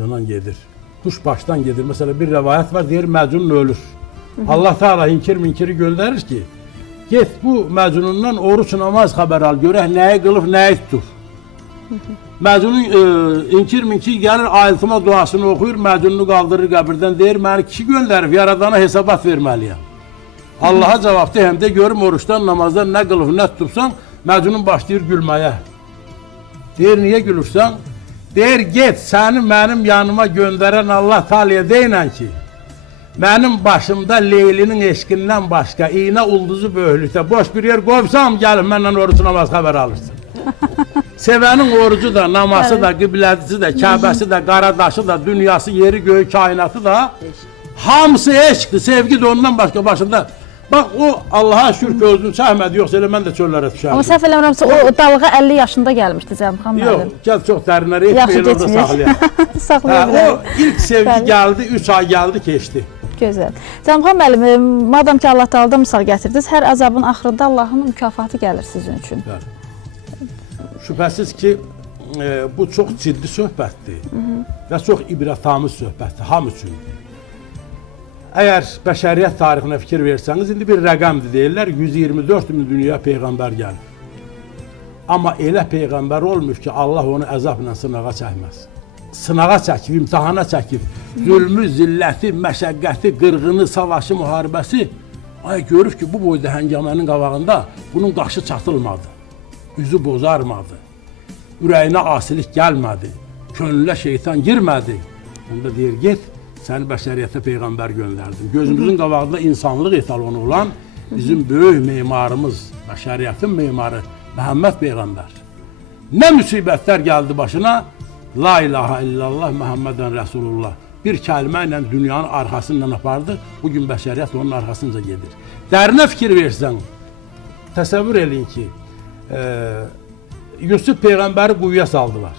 başından gedir. Kuş baştan gedir. Mesela bir rivayet var, deyir Məcnun ölür. Allah Teala inkiri gönderir ki, get bu Məcnundan oruç namaz haber al, görək nəyi qılıb, nəyi tutur. Məcnun inkir gəlir, ayıltıma duasını oxuyur, Məcnunu qaldırır qəbirdən, deyir, məni kişi göndərib, yaradana hesabat verməliyəm. Allaha cavabda həm də görüm oruçdan, namazdan nə qılıb, nə tutubsan, Məcnun başlayır gülməyə. Deyir, niyə gülürsən? Deyir, get, səni mənim yanıma göndərən Allah Teala'ya deynən ki, mənim başımda Leylinin eşqindən başqa, iğnə ulduzu böyüklükdə boş bir yer qoysam, gəlin məndən oruç namaz xəbər alırsın. Sevənin orucu da, namazı da, qibləsi də, Kəbəsi də, qaradaşı da, dünyası, yeri, göyü, kainatı da, hamısı eşqdir, sevgi də ondan başqa başında. Bax, o Allaha şükür ki, özünü çəkmədi, yoxsa elə mən də çöllərə düşərdim. Amma səhv eləmirəmsə, o dalğa 50 yaşında gəlmişdi Cəmxan müəllim. Yox, gəl çox dərinlərə etməyin, orada saxlayaq. Saxlaya bilərik. O ilk sevgi gəldi, 3 ay gəldi, keçdi. Gözəl. Cəmxan müəllim, madam ki Allah Teala'dan misal gətirdiniz, hər əzabın axırında Allahın mükafatı gəlir sizin üçün. Şübhəsiz ki, bu çox ciddi söhbətdir və çox ibrətamiz söhbətdir, ham üçün. Əgər bəşəriyyət tarixinə fikir versəniz, indi bir rəqəmdir deyirlər, 124 min dünya Peyğəmbər gəlir. Amma elə Peyğəmbər olmuş ki, Allah onu əzabla sınağa çəkməz. Sınağa çəkib, imtihana çəkib, zülmü, zilləti, məşəqqəti, qırğını, savaşı, müharibəsi, görüb ki, bu boyda həngamənin qabağında bunun qaşı çatılmadı, üzü bozarmadı, ürəyinə asilik gəlmədi, könlülə şeytan girmədi. Onda deyir, get, səni bəşəriyyətə Peyğəmbər göndərdim. Gözümüzün qabağında insanlıq etalonu olan bizim böyük memarımız, bəşəriyyətin memarı Məhəmməd Peyğəmbər. Nə müsibətlər gəldi başına? La ilahə illallah Məhəmmədən Rəsulullah. Bir kəlmə ilə dünyanın arxasından apardı, bugün bəşəriyyət onun arxasınca gedir. Dərinə fikir versən, təsəvvür eləyin ki, Yusuf Peyğəmbəri quyuya saldılar.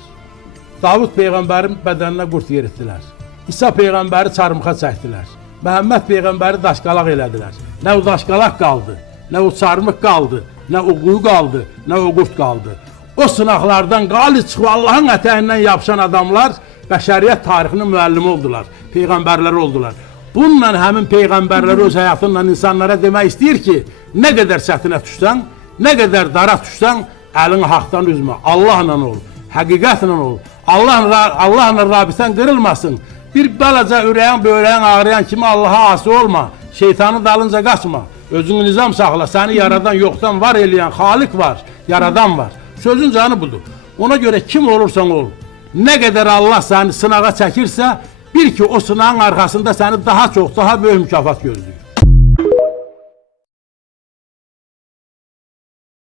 Davud Peyğəmbərin bədəninə qurt yeritdilər. İsa Peyğəmbəri çarmıxa çəkdilər. Məhəmməd Peyğəmbəri daşqalaq elədilər. Nə o daşqalaq qaldı, nə o çarmıq qaldı, nə o quyu qaldı, nə o qurt qaldı. O sınaqlardan qalib çıxıb Allahın ətəyindən yapışan adamlar bəşəriyyət tarixinin müəllimi oldular, peyğəmbərləri oldular. Bununla həmin peyğəmbərlər öz həyatınla insanlara demək istəyir ki, nə qədər çətinə düşsən, nə qədər dara düşsən, əlini haqdan üzmə, Allahla ol, həqiqətlə ol, Allahla rabitən qırılmasın. Bir balaca ürəyin, böyrəyin ağrıyan kimi Allaha asi olma, şeytanın dalınca qaçma, özünü nizam saxla, səni yaradan yoxdan var eləyən Xaliq var, yaradan var. Sözün canı budur. Ona görə kim olursan ol, nə qədər Allah səni sınağa çəkirsə, bil ki o sınağın arxasında səni daha çox, daha böyük mükafat gözləyir.